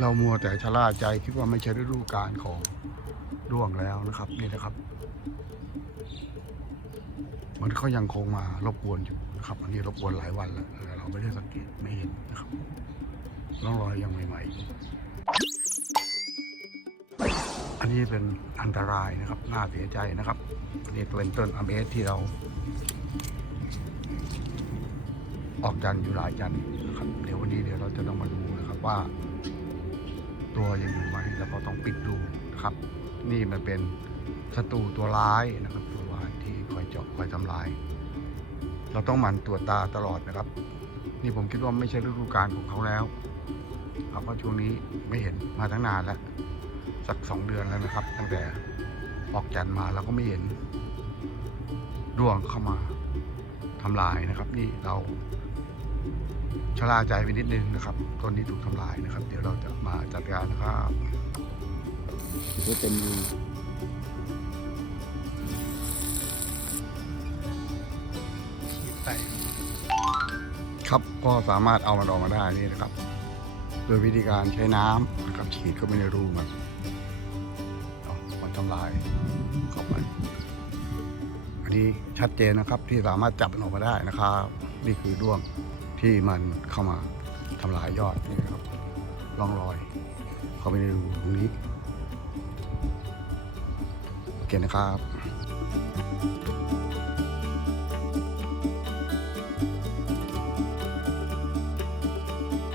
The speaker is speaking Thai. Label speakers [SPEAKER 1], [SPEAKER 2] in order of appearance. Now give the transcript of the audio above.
[SPEAKER 1] เรามัวแต่ชะล่าใจคิดว่าไม่ใช่ฤดูกาลของร่วงแล้วนะครับ นี่นะครับ มันเขายังคงมารบกวนอยู่นะครับ อันนี้รบกวนหลายวันแล้วแต่เราไม่ได้สังเกตไม่เห็นนะครับร่องรอยยังใหม่ๆอันนี้เป็นอันตรายนะครับน่าเสียใจนะครับอันนี้เป็นต้นอเมสที่เรา ออกจันทร์อยู่หลายจันทร์นะครับเดี๋ยววันนี้เดี๋ยวเราจะต้องมาดูนะครับว่า ตัวยังอยู่ไหมแล้วก็ต้องปิดดูนะครับ นี่มันเป็นศัตรูตัวร้ายนะครับ ตัวร้ายที่คอยเจาะคอยทำลาย เราต้องหมั่นตรวจตาตลอดนะครับ นี่ผมคิดว่าไม่ใช่ฤดูกาลของเขาแล้วครับเพราะช่วงนี้ไม่เห็นมาตั้งนานแล้ว สักสองเดือนแล้วนะครับ ตั้งแต่ออกจันมาเราก็ไม่เห็นร่วงเข้ามาทำลายนะครับ นี่เรา ชะล่าใจไปนิดนึงนะครับต้นนี้ถูกทำลายนะครับ เดี๋ยวเราจะมาจัดการนะครับนี่เป็นยูครับก็สามารถเอามันออกมาได้นี่นะครับ โดยวิธีการใช้น้ำนะครับฉีดเข้าไปในรูมันเอามันทำลายเข้าไปอันนี้ชัดเจนนะครับที่สามารถจับมันออกมาได้นะครับ นี่คือด้วง ที่มันเข้ามาทำลายยอดนี่นะครับร่องรอย เข้าไปในรูตรงนี้ โอเคนะครับ